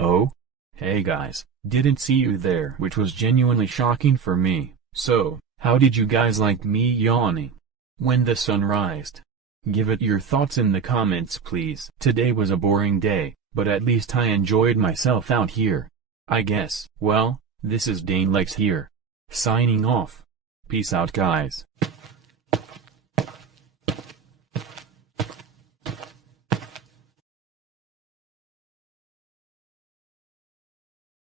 Oh, hey guys, didn't see you there, which was genuinely shocking for me. So, how did you guys like me yawning when the sun rised? Give it your thoughts in the comments please. Today was a boring day, but at least I enjoyed myself out here, I guess. Well, this is Danelex here, signing off. Peace out guys.